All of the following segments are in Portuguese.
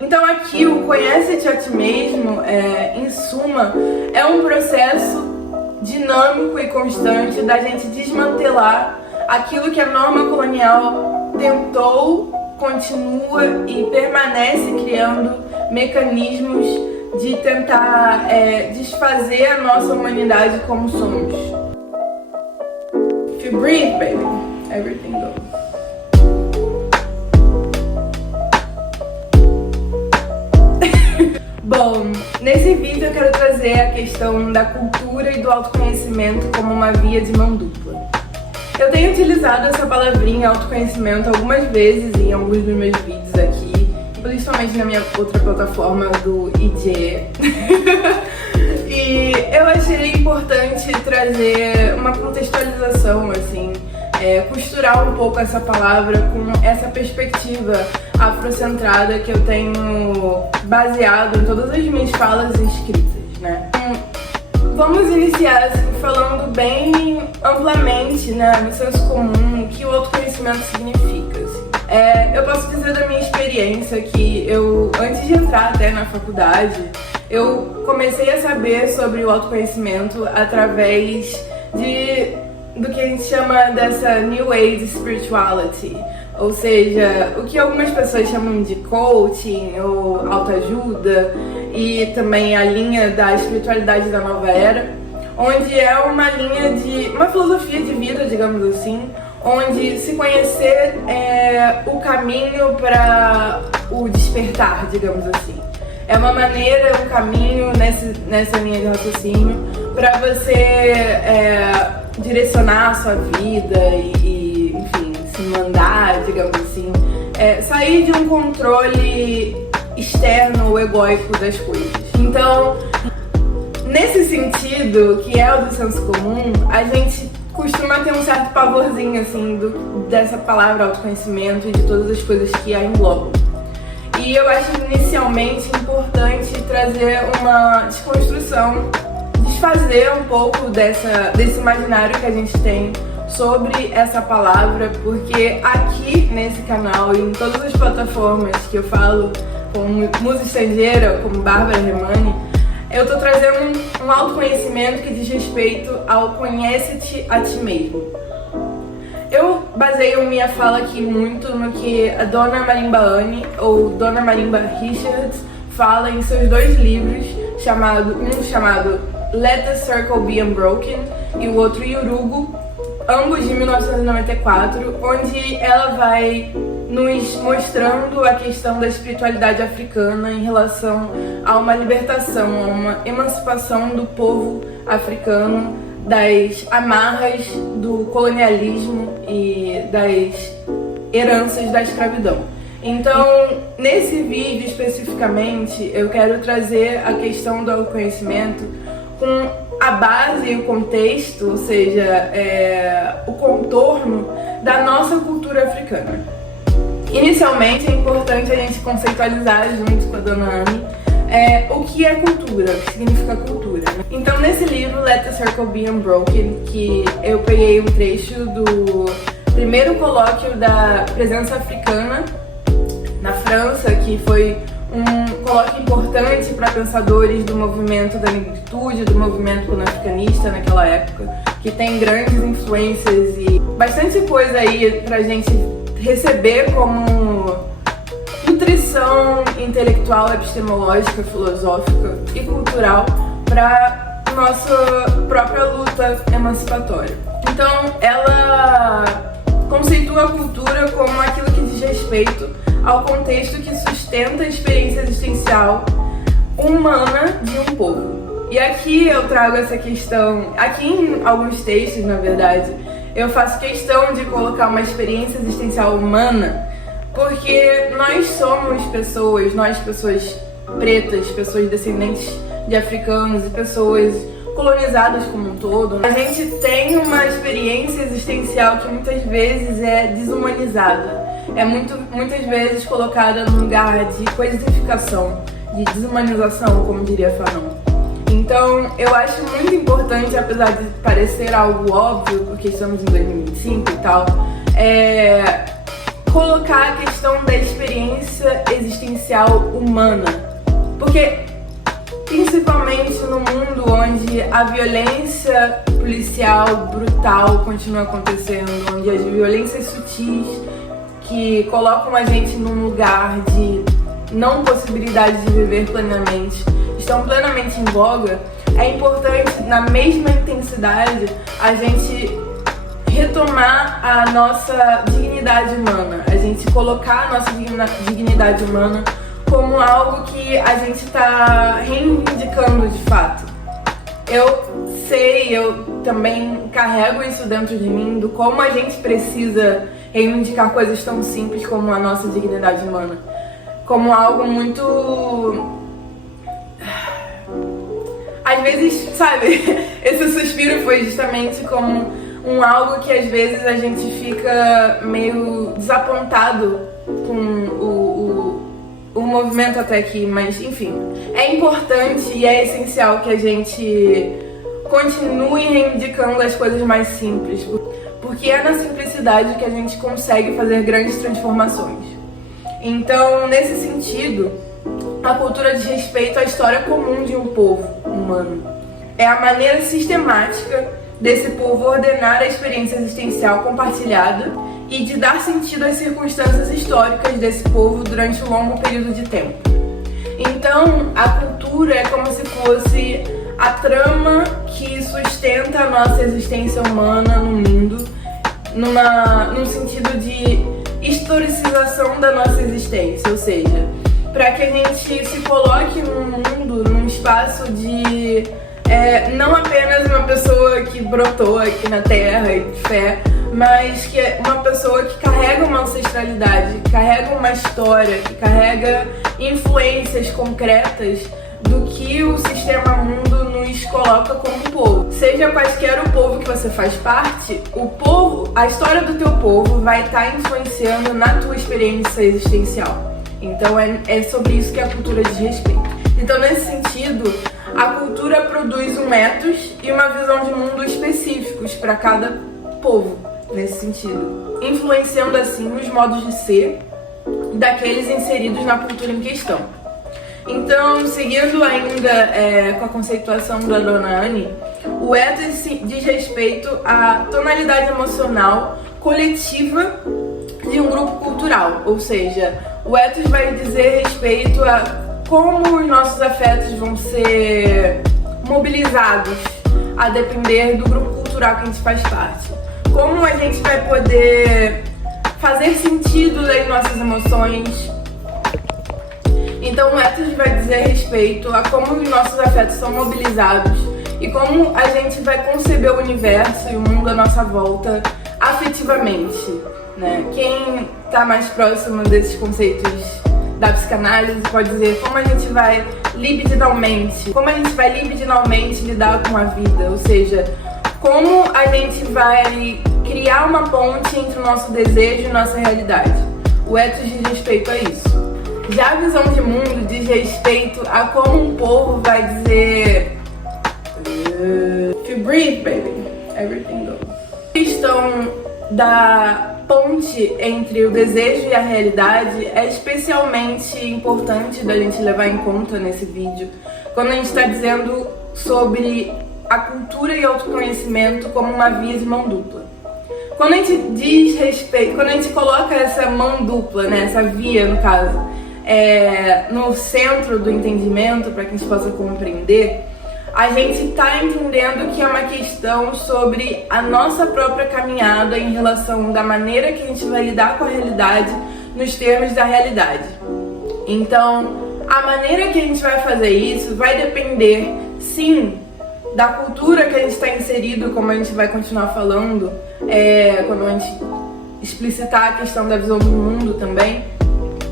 Então aqui o conhece-te a ti mesmo, em suma, é um processo dinâmico e constante da gente desmantelar aquilo que a norma colonial tentou, continua e permanece criando mecanismos de tentar desfazer a nossa humanidade como somos. If you breathe, baby, everything goes. Bom, nesse vídeo eu quero trazer a questão da cultura e do autoconhecimento como uma via de mão dupla. Eu tenho utilizado essa palavrinha autoconhecimento algumas vezes em alguns dos meus vídeos aqui, principalmente na minha outra plataforma do IG. E eu achei importante trazer uma contextualização, assim, costurar um pouco essa palavra com essa perspectiva afrocentrada que eu tenho baseado em todas as minhas falas e escritas, né? Vamos iniciar assim, falando bem amplamente, né, no senso comum, o que o autoconhecimento significa. Assim. Eu posso dizer da minha experiência que eu, antes de entrar até na faculdade, eu comecei a saber sobre o autoconhecimento através do que a gente chama dessa New Age Spirituality, ou seja, o que algumas pessoas chamam de coaching ou autoajuda, e também a linha da espiritualidade da nova era, onde é uma linha de uma filosofia de vida, digamos assim, onde se conhecer o caminho para o despertar, digamos assim. É uma maneira, um caminho nessa linha de raciocínio para você direcionar a sua vida e, enfim, se mandar, digamos assim, sair de um controle externo ou egóico das coisas. Então, nesse sentido, que é o do senso comum, a gente costuma ter um certo pavorzinho, assim, dessa palavra autoconhecimento e de todas as coisas que a englobam. E eu acho inicialmente importante trazer uma desconstrução, desfazer um pouco desse imaginário que a gente tem sobre essa palavra, porque aqui nesse canal e em todas as plataformas que eu falo, como Musa Estrangeira, como Bárbara Remani, eu tô trazendo um autoconhecimento que diz respeito ao conhece-te a ti mesmo. Eu baseio minha fala aqui muito no que a Dona Marimba Anne, ou Dona Marimba Richards, fala em seus dois livros, um chamado Let the Circle Be Unbroken e o outro Yurugu, ambos de 1994, onde ela vai nos mostrando a questão da espiritualidade africana em relação a uma libertação, a uma emancipação do povo africano das amarras do colonialismo e das heranças da escravidão. Então, nesse vídeo especificamente, eu quero trazer a questão do autoconhecimento com a base e o contexto, ou seja, o contorno da nossa cultura africana. Inicialmente, é importante a gente conceitualizar junto com a Dona Anne o que é cultura, o que significa cultura. Então, nesse livro, Let the Circle Be Unbroken, que eu peguei um trecho do primeiro colóquio da presença africana na França, que foi um colóquio importante para pensadores do movimento da negritude, do movimento pan-africanista naquela época, que tem grandes influências e bastante coisa aí pra gente receber como nutrição intelectual, epistemológica, filosófica e cultural para nossa própria luta emancipatória. Então, ela conceitua a cultura como aquilo que diz respeito ao contexto que sustenta a experiência existencial humana de um povo. E aqui eu trago essa questão, aqui em alguns textos, na verdade, eu faço questão de colocar uma experiência existencial humana, porque nós somos pessoas, pessoas pretas, pessoas descendentes de africanos e pessoas colonizadas como um todo, a gente tem uma experiência existencial que muitas vezes é desumanizada. É muitas vezes colocada num lugar de coisificação, de desumanização, como diria Fanon. Então, eu acho muito importante, apesar de parecer algo óbvio, porque estamos em 2025 e tal, colocar a questão da experiência existencial humana. Porque, principalmente no mundo onde a violência policial brutal continua acontecendo, onde as violências sutis que colocam a gente num lugar de não possibilidade de viver plenamente estão plenamente em voga, é importante, na mesma intensidade, a gente retomar a nossa dignidade humana, a gente colocar a nossa dignidade humana como algo que a gente está reivindicando de fato. Eu sei, eu também carrego isso dentro de mim, do como a gente precisa reivindicar coisas tão simples como a nossa dignidade humana, como algo muito... Às vezes, sabe, esse suspiro foi justamente como algo que às vezes a gente fica meio desapontado com o movimento até aqui, mas enfim, é importante e é essencial que a gente continue reivindicando as coisas mais simples, porque é na simplicidade que a gente consegue fazer grandes transformações. Então, nesse sentido, a cultura diz respeito à história comum de um povo humano. É a maneira sistemática desse povo ordenar a experiência existencial compartilhada e de dar sentido às circunstâncias históricas desse povo durante um longo período de tempo. Então, a cultura é como se fosse a trama que sustenta a nossa existência humana no mundo, num sentido de historicização da nossa existência, ou seja, para que a gente se coloque num mundo, num espaço de não apenas uma pessoa que brotou aqui na Terra e de fé, mas que é uma pessoa que carrega uma ancestralidade, que carrega uma história, que carrega influências concretas do que o sistema mundo nos coloca como povo. Seja quaisquer o povo que você faz parte, o povo, a história do teu povo vai estar influenciando na tua experiência existencial. Então é sobre isso que a cultura diz respeito. Então, nesse sentido, a cultura produz um ethos e uma visão de mundo específicos para cada povo, nesse sentido, influenciando assim os modos de ser daqueles inseridos na cultura em questão. Então, seguindo ainda com a conceituação da Dona Anne, o ethos diz respeito à tonalidade emocional coletiva de um grupo cultural, ou seja, o ethos vai dizer respeito a como os nossos afetos vão ser mobilizados a depender do grupo cultural que a gente faz parte. Como a gente vai poder fazer sentido das nossas emoções. Então o ethos vai dizer respeito a como os nossos afetos são mobilizados e como a gente vai conceber o universo e o mundo à nossa volta afetivamente, né? Quem está mais próximo desses conceitos da psicanálise pode dizer como a gente vai libidinalmente lidar com a vida, ou seja, como a gente vai criar uma ponte entre o nosso desejo e nossa realidade. O ethos diz respeito a isso. Já a visão de mundo diz respeito a como um povo vai dizer if you breathe, baby, everything goes. A questão da ponte entre o desejo e a realidade é especialmente importante da gente levar em conta nesse vídeo, quando a gente está dizendo sobre a cultura e autoconhecimento como uma via de mão dupla. Quando a gente diz respeito, quando a gente coloca essa mão dupla, né, essa via no caso, no centro do entendimento, para que a gente possa compreender, a gente está entendendo que é uma questão sobre a nossa própria caminhada em relação da maneira que a gente vai lidar com a realidade nos termos da realidade. Então, a maneira que a gente vai fazer isso vai depender, sim, da cultura que a gente está inserido, como a gente vai continuar falando, quando a gente explicitar a questão da visão do mundo também,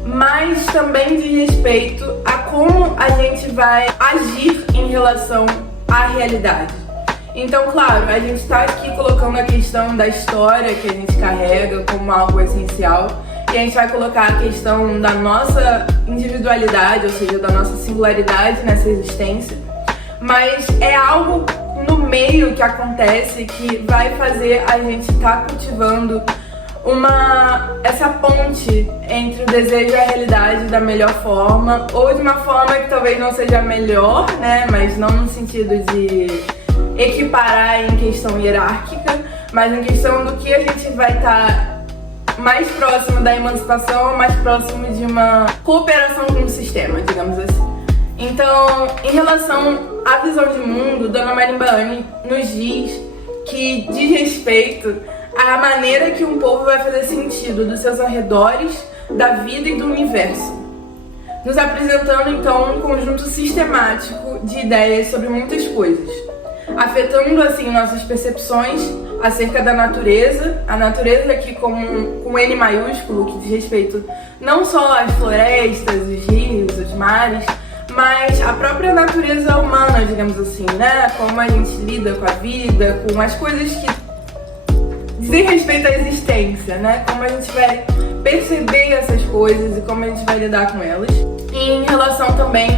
mas também diz respeito a como a gente vai agir em relação à realidade. Então, claro, a gente está aqui colocando a questão da história que a gente carrega como algo essencial, e a gente vai colocar a questão da nossa individualidade, ou seja, da nossa singularidade nessa existência, mas é algo no meio que acontece que vai fazer a gente estar cultivando essa ponte entre o desejo e a realidade da melhor forma, ou de uma forma que talvez não seja melhor, né, mas não no sentido de equiparar em questão hierárquica, mas em questão do que a gente vai estar mais próximo da emancipação, mais próximo de uma cooperação com o sistema, digamos assim. Então, em relação à visão de mundo, Dona Marimbani nos diz que diz respeito à maneira que um povo vai fazer sentido dos seus arredores, da vida e do universo, nos apresentando então um conjunto sistemático de ideias sobre muitas coisas, afetando assim nossas percepções acerca da natureza, a natureza aqui com N maiúsculo, que diz respeito não só às florestas, os rios, os mares, mas a própria natureza humana, digamos assim, né? Como a gente lida com a vida, com as coisas que dizem respeito à existência, né? Como a gente vai perceber essas coisas e como a gente vai lidar com elas. E em relação também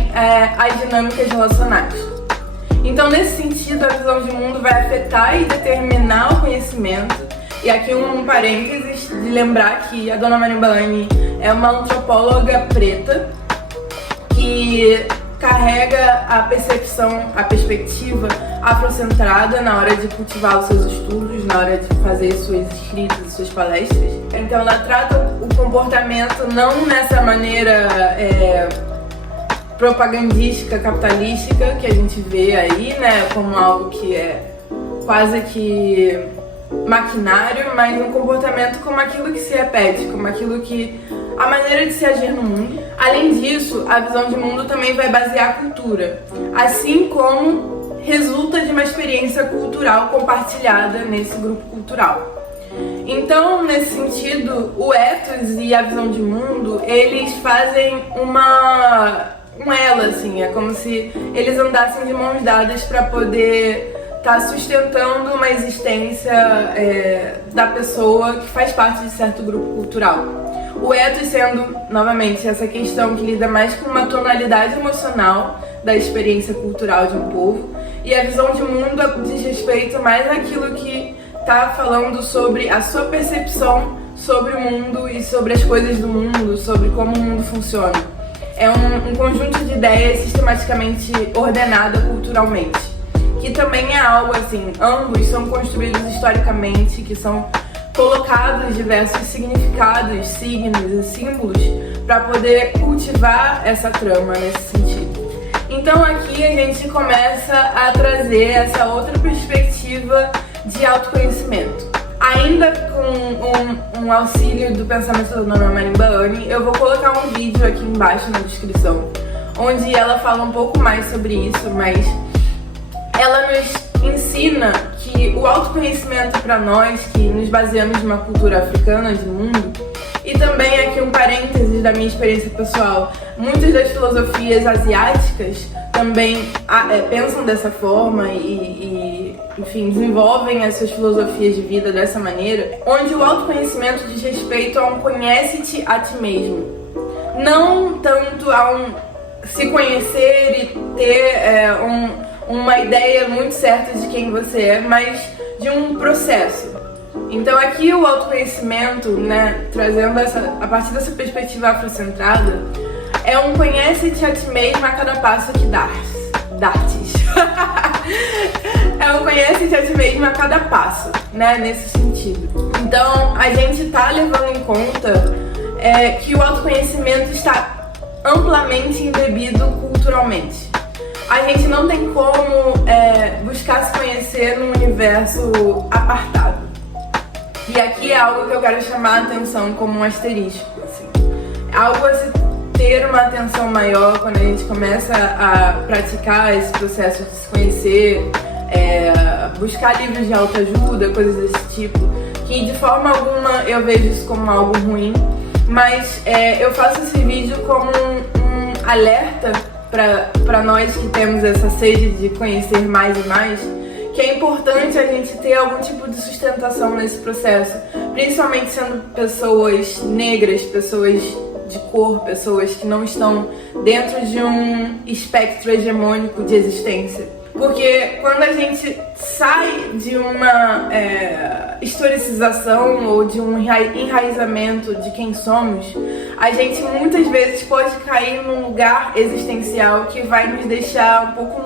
às dinâmicas relacionais. Então, nesse sentido, a visão de mundo vai afetar e determinar o conhecimento. E aqui um parênteses de lembrar que a Dona Marimbani é uma antropóloga preta que carrega a percepção, a perspectiva afrocentrada na hora de cultivar os seus estudos, na hora de fazer suas escritas e suas palestras. Então ela trata o comportamento não nessa maneira propagandística, capitalística que a gente vê aí, né, como algo que é quase que maquinário, mas um comportamento como aquilo que se repete, como aquilo que a maneira de se agir no mundo. Além disso, a visão de mundo também vai basear a cultura, assim como resulta de uma experiência cultural compartilhada nesse grupo cultural. Então, nesse sentido, o ethos e a visão de mundo, eles fazem um elo, assim, é como se eles andassem de mãos dadas para poder estar sustentando uma existência da pessoa que faz parte de certo grupo cultural. O ethos sendo, novamente, essa questão que lida mais com uma tonalidade emocional da experiência cultural de um povo, e a visão de mundo diz respeito mais àquilo que está falando sobre a sua percepção sobre o mundo e sobre as coisas do mundo, sobre como o mundo funciona. É um conjunto de ideias sistematicamente ordenada culturalmente, que também é algo assim, ambos são construídos historicamente, que são colocados diversos significados, signos e símbolos para poder cultivar essa trama nesse sentido. Então aqui a gente começa a trazer essa outra perspectiva de autoconhecimento. Ainda com um auxílio do pensamento da Dona Marimbani, eu vou colocar um vídeo aqui embaixo na descrição, onde ela fala um pouco mais sobre isso, mas ela nos ensina que o autoconhecimento para nós, que nos baseamos numa cultura africana de mundo, e também aqui um parênteses da minha experiência pessoal, muitas das filosofias asiáticas também pensam dessa forma e, enfim, desenvolvem as suas filosofias de vida dessa maneira, onde o autoconhecimento diz respeito a um conhece-te a ti mesmo. Não tanto a se conhecer e ter uma ideia muito certa de quem você é, mas de um processo. Então aqui o autoconhecimento, né, trazendo a partir dessa perspectiva afrocentrada, é um conhece-te a ti mesmo a cada passo que dartes. É um conhece-te a ti mesmo a cada passo, né, nesse sentido. Então a gente tá levando em conta que o autoconhecimento está amplamente embebido culturalmente. A gente não tem como buscar se conhecer num universo apartado. E aqui é algo que eu quero chamar a atenção como um asterisco, assim. Algo a se ter uma atenção maior quando a gente começa a praticar esse processo de se conhecer, buscar livros de autoajuda, coisas desse tipo, que de forma alguma eu vejo isso como algo ruim, mas eu faço esse vídeo como um alerta para nós que temos essa sede de conhecer mais e mais, que é importante a gente ter algum tipo de sustentação nesse processo, principalmente sendo pessoas negras, pessoas de cor, pessoas que não estão dentro de um espectro hegemônico de existência. Porque quando a gente sai de uma historicização ou de um enraizamento de quem somos, a gente muitas vezes pode cair num lugar existencial que vai nos deixar um pouco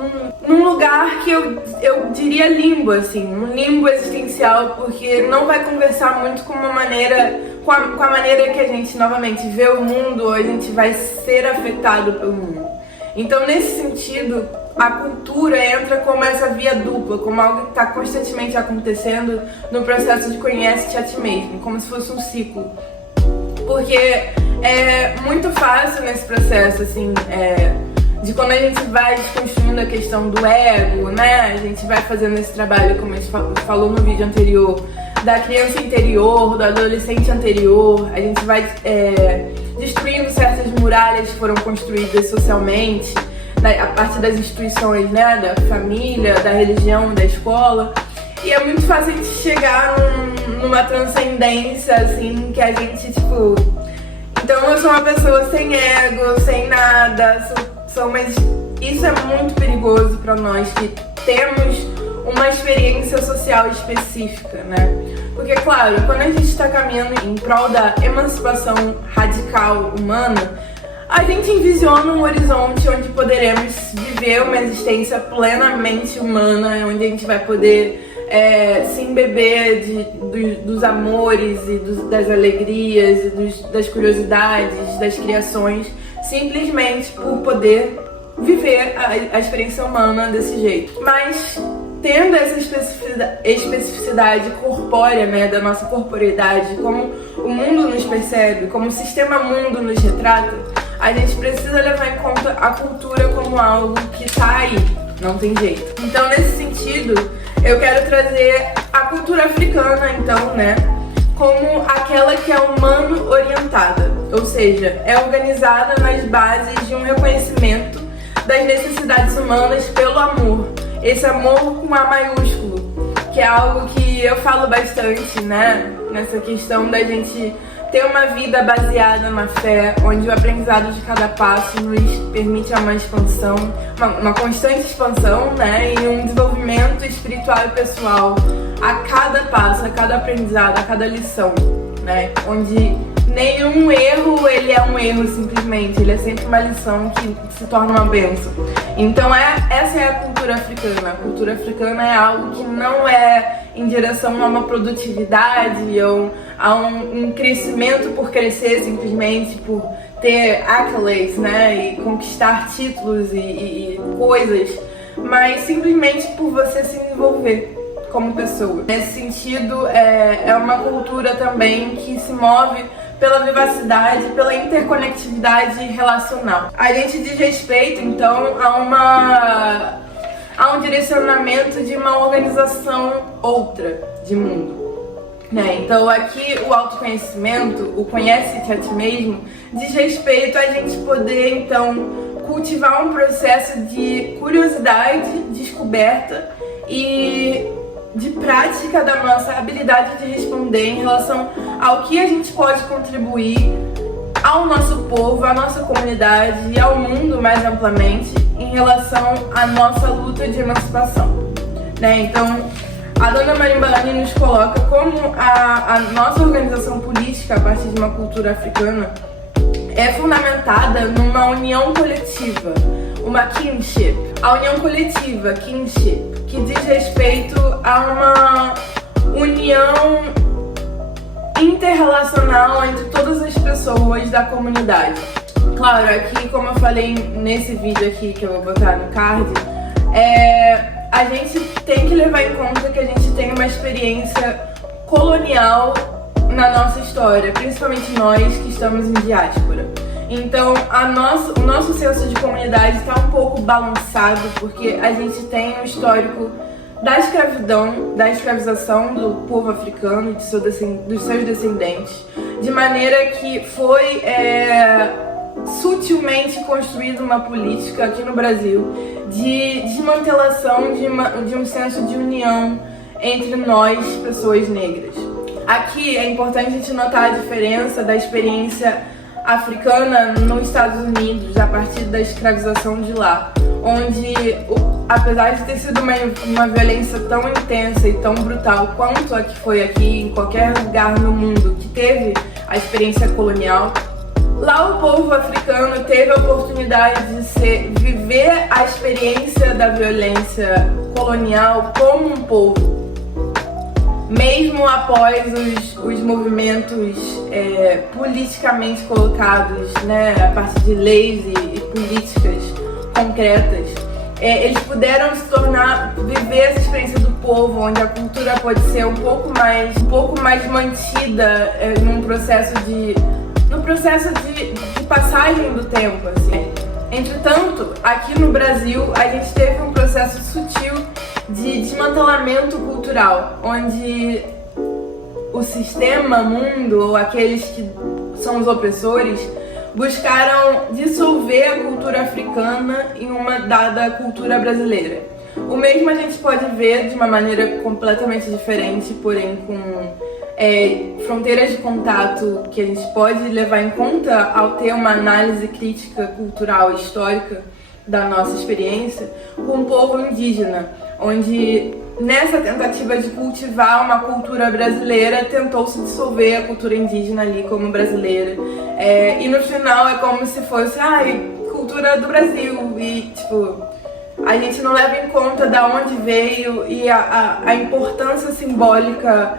num lugar que eu diria limbo, assim, um limbo existencial, porque não vai conversar muito com uma maneira, com a maneira que a gente novamente vê o mundo, ou a gente vai ser afetado pelo mundo. Então, nesse sentido, a cultura entra como essa via dupla, como algo que está constantemente acontecendo no processo de conhece-te a ti mesmo, como se fosse um ciclo. Porque é muito fácil nesse processo, assim, de quando a gente vai desconstruindo a questão do ego, né? A gente vai fazendo esse trabalho, como a gente falou no vídeo anterior, da criança interior, do adolescente anterior, a gente vai destruindo certas muralhas que foram construídas socialmente, a partir das instituições, né, da família, da religião, da escola. E é muito fácil a gente chegar numa transcendência, assim, que a gente, tipo... Então eu sou uma pessoa sem ego, sem nada, mas isso é muito perigoso pra nós que temos uma experiência social específica, né? Porque, claro, quando a gente está caminhando em prol da emancipação radical humana, a gente envisiona um horizonte onde poderemos viver uma existência plenamente humana, onde a gente vai poder se embeber dos amores e das alegrias, e das curiosidades, das criações, simplesmente por poder viver a experiência humana desse jeito. Mas tendo essa especificidade corpórea, né, da nossa corporeidade, como o mundo nos percebe, como o sistema mundo nos retrata, a gente precisa levar em conta a cultura como algo que tá aí, não tem jeito. Então, nesse sentido, eu quero trazer a cultura africana, então, né, como aquela que é humano-orientada, ou seja, é organizada nas bases de um reconhecimento das necessidades humanas pelo amor. Esse amor com A maiúsculo, que é algo que eu falo bastante, né, nessa questão da gente ter uma vida baseada na fé, onde o aprendizado de cada passo nos permite uma expansão, uma constante expansão, né, e um desenvolvimento espiritual e pessoal a cada passo, a cada aprendizado, a cada lição, né, onde nenhum erro ele é um erro simplesmente, ele é sempre uma lição que se torna uma bênção. Então essa é a cultura africana. A cultura africana é algo que não é em direção a uma produtividade ou a um crescimento por crescer, simplesmente por ter accolades, né, e conquistar títulos e coisas, mas simplesmente por você se desenvolver como pessoa. Nesse sentido, é uma cultura também que se move pela vivacidade, pela interconectividade relacional. A gente diz respeito, então, a um direcionamento de uma organização outra de mundo, né? Então aqui o autoconhecimento, o conhece-te a ti mesmo, diz respeito a gente poder, então, cultivar um processo de curiosidade, descoberta e de prática da nossa habilidade de responder em relação ao que a gente pode contribuir ao nosso povo, à nossa comunidade e ao mundo mais amplamente em relação à nossa luta de emancipação, né? Então, a Dona Marimbalane nos coloca como a nossa organização política, a partir de uma cultura africana, é fundamentada numa união coletiva, uma kinship. A união coletiva, kinship, que diz respeito a uma união interrelacional entre todas as pessoas da comunidade. Claro, aqui, como eu falei nesse vídeo aqui que eu vou botar no card, a gente tem que levar em conta que a gente tem uma experiência colonial na nossa história, principalmente nós que estamos em diáspora. Então, o nosso senso de comunidade está um pouco balançado, porque a gente tem um histórico da escravidão, da escravização do povo africano e dos seus descendentes, de maneira que foi sutilmente construída uma política aqui no Brasil de desmantelação de um senso de união entre nós, pessoas negras. Aqui é importante a gente notar a diferença da experiência africana nos Estados Unidos a partir da escravização de lá, onde, apesar de ter sido uma violência tão intensa e tão brutal quanto a que foi aqui em qualquer lugar no mundo que teve a experiência colonial, lá o povo africano teve a oportunidade de viver a experiência da violência colonial como um povo. Mesmo após os movimentos politicamente colocados, né, a partir de leis e políticas concretas, eles puderam se tornar, viver essa experiência do povo, onde a cultura pode ser um pouco mais mantida no processo de passagem do tempo, assim. Entretanto, aqui no Brasil, a gente teve um processo sutil de desmantelamento cultural, onde o sistema, mundo, ou aqueles que são os opressores, buscaram dissolver a cultura africana em uma dada cultura brasileira. O mesmo a gente pode ver de uma maneira completamente diferente, porém com fronteiras de contato que a gente pode levar em conta ao ter uma análise crítica, cultural e histórica da nossa experiência com o povo indígena, onde nessa tentativa de cultivar uma cultura brasileira tentou-se dissolver a cultura indígena ali como brasileira, e no final é como se fosse cultura do Brasil, e tipo, a gente não leva em conta da onde veio e a importância simbólica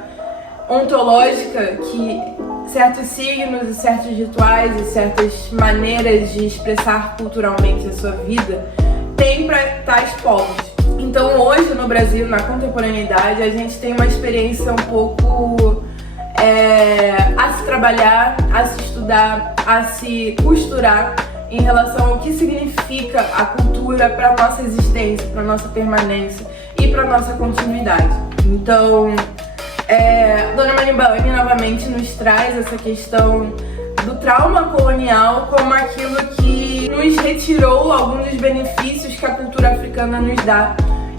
ontológica que certos signos e certos rituais e certas maneiras de expressar culturalmente a sua vida tem para tais povos. Então hoje no Brasil, na contemporaneidade, a gente tem uma experiência um pouco a se trabalhar, a se estudar, a se costurar em relação ao que significa a cultura para a nossa existência, para a nossa permanência e para a nossa continuidade. Então, Dona Manibane novamente nos traz essa questão do trauma colonial como aquilo que nos retirou alguns dos benefícios que a cultura africana nos dá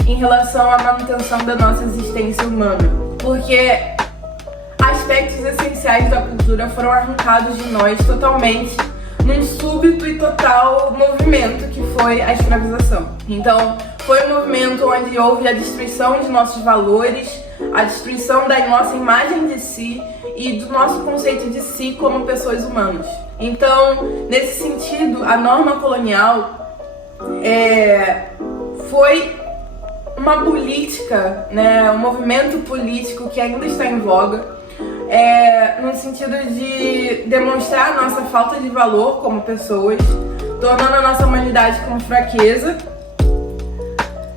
em relação à manutenção da nossa existência humana. Porque aspectos essenciais da cultura foram arrancados de nós totalmente num súbito e total movimento que foi a escravização. Então, foi um movimento onde houve a destruição de nossos valores, a destruição da nossa imagem de si e do nosso conceito de si como pessoas humanas. Então, nesse sentido, a norma colonial foi uma política, né, um movimento político que ainda está em voga, no sentido de demonstrar a nossa falta de valor como pessoas, tornando a nossa humanidade como fraqueza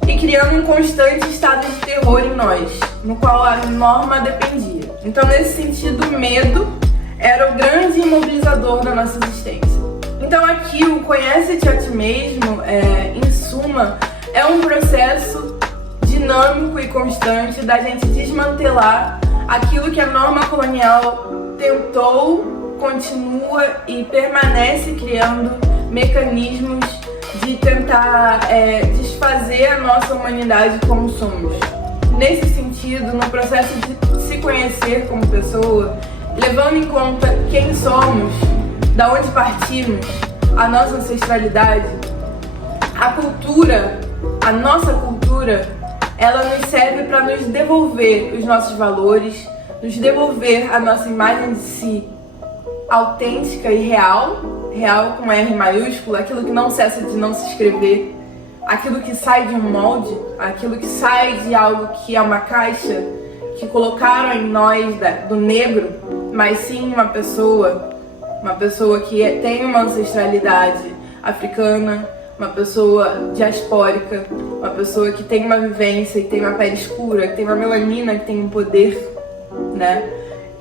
e criando um constante estado de terror em nós, no qual a norma dependia. Então, nesse sentido, o medo era o grande imobilizador da nossa existência. Então aqui o Conhece-te a ti mesmo, em suma, é um processo dinâmico e constante da gente desmantelar aquilo que a norma colonial tentou, continua e permanece criando mecanismos de tentar desfazer a nossa humanidade como somos. Nesse sentido, no processo de se conhecer como pessoa, levando em conta quem somos, da onde partimos, a nossa ancestralidade, a cultura, a nossa cultura, ela nos serve para nos devolver os nossos valores, nos devolver a nossa imagem de si autêntica e real, real com R maiúsculo, aquilo que não cessa de não se escrever, aquilo que sai de um molde, aquilo que sai de algo que é uma caixa que colocaram em nós do negro, mas sim uma pessoa que tem uma ancestralidade africana, uma pessoa diaspórica, uma pessoa que tem uma vivência, que tem uma pele escura, que tem uma melanina, que tem um poder, né?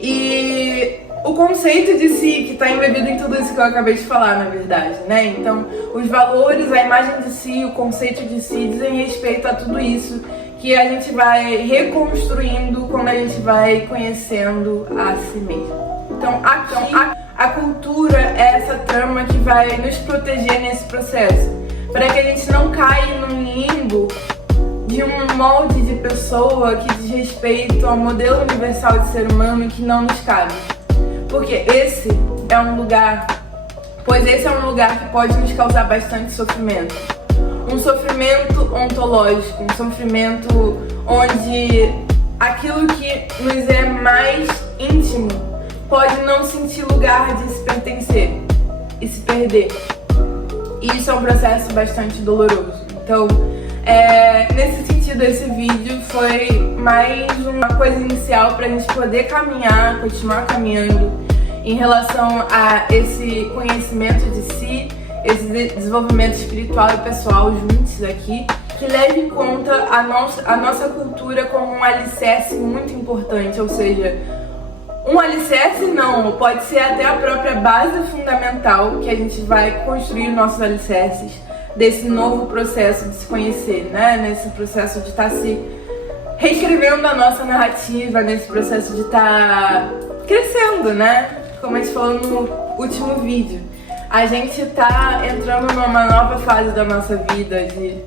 E o conceito de si, que está embebido em tudo isso que eu acabei de falar, na verdade, né? Então, os valores, a imagem de si, o conceito de si dizem respeito a tudo isso que a gente vai reconstruindo quando a gente vai conhecendo a si mesmo. Então, a cultura é essa trama que vai nos proteger nesse processo, para que a gente não caia num limbo de um molde de pessoa que diz respeito ao modelo universal de ser humano que não nos cabe. Porque esse é um lugar pois esse é um lugar que pode nos causar bastante sofrimento. Um sofrimento ontológico, um sofrimento onde aquilo que nos é mais íntimo pode não sentir lugar de se pertencer e se perder. E isso é um processo bastante doloroso. Então, nesse sentido, esse vídeo foi mais uma coisa inicial para a gente poder caminhar, continuar caminhando em relação a esse conhecimento de si, esse desenvolvimento espiritual e pessoal juntos aqui, que leve em conta a nossa cultura como um alicerce muito importante, ou seja, um alicerce não, pode ser até a própria base fundamental que a gente vai construir nossos alicerces desse novo processo de se conhecer, né? Nesse processo de estar se reescrevendo a nossa narrativa, nesse processo de estar crescendo, né? Como a gente falou no último vídeo. A gente tá entrando numa nova fase da nossa vida, de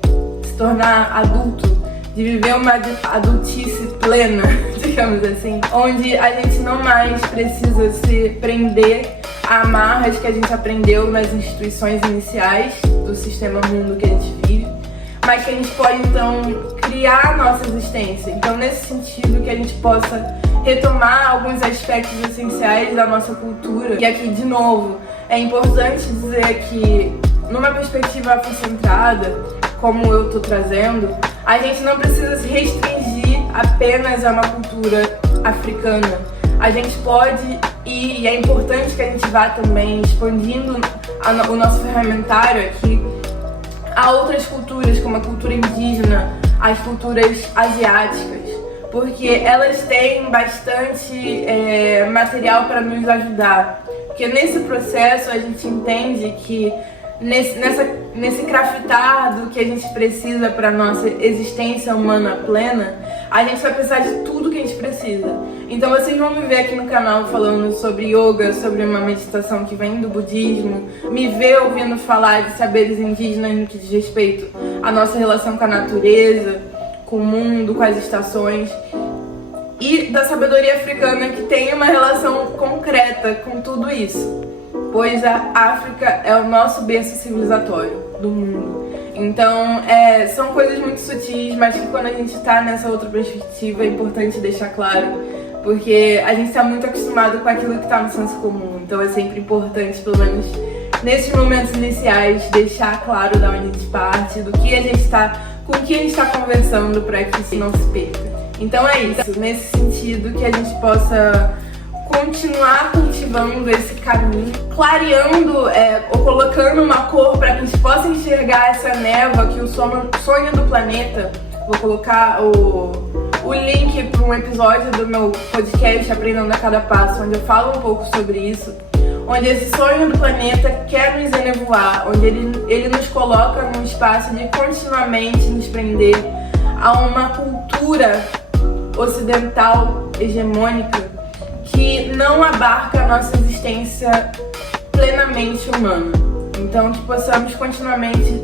se tornar adulto, de viver uma adultice plena, digamos assim, onde a gente não mais precisa se prender a amarras que a gente aprendeu nas instituições iniciais do sistema mundo que a gente vive, mas que a gente pode então criar a nossa existência. Então, nesse sentido, que a gente possa retomar alguns aspectos essenciais da nossa cultura. E aqui, de novo, é importante dizer que, numa perspectiva afrocentrada, como eu tô trazendo, a gente não precisa se restringir apenas a uma cultura africana. A gente pode e é importante que a gente vá também expandindo o nosso ferramentário aqui a outras culturas, como a cultura indígena, as culturas asiáticas, porque elas têm bastante material para nos ajudar. Porque nesse processo a gente entende que nesse craftar do que a gente precisa para nossa existência humana plena, a gente vai precisar de tudo que a gente precisa. Então vocês vão me ver aqui no canal falando sobre yoga, sobre uma meditação que vem do budismo, me ver ouvindo falar de saberes indígenas no que diz respeito à nossa relação com a natureza, com o mundo, com as estações, e da sabedoria africana, que tem uma relação concreta com tudo isso, pois a África é o nosso berço civilizatório do mundo. Então, são coisas muito sutis, mas que quando a gente está nessa outra perspectiva é importante deixar claro, porque a gente está muito acostumado com aquilo que está no senso comum. Então é sempre importante, pelo menos nesses momentos iniciais, deixar claro de onde a gente parte, do que a gente está, com o que a gente está conversando, para que isso não se perca. Então é isso, nesse sentido, que a gente possa continuar cultivando esse caminho, clareando ou colocando uma cor para que a gente possa enxergar essa névoa que o sonho do planeta. Vou colocar o link para um episódio do meu podcast Aprendendo a Cada Passo, onde eu falo um pouco sobre isso, onde esse sonho do planeta quer nos enevoar, onde ele nos coloca num espaço de continuamente nos prender a uma cultura ocidental hegemônica que não abarca a nossa existência plenamente humana. Então, que possamos continuamente,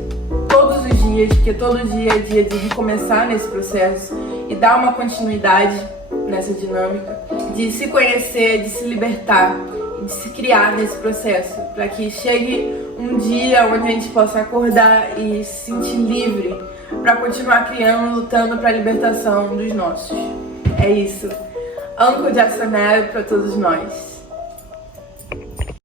todos os dias, porque todo dia é dia de recomeçar nesse processo e dar uma continuidade nessa dinâmica, de se conhecer, de se libertar, de se criar nesse processo, para que chegue um dia onde a gente possa acordar e se sentir livre para continuar criando, lutando para a libertação dos nossos. É isso. Anko Jackson para todos nós.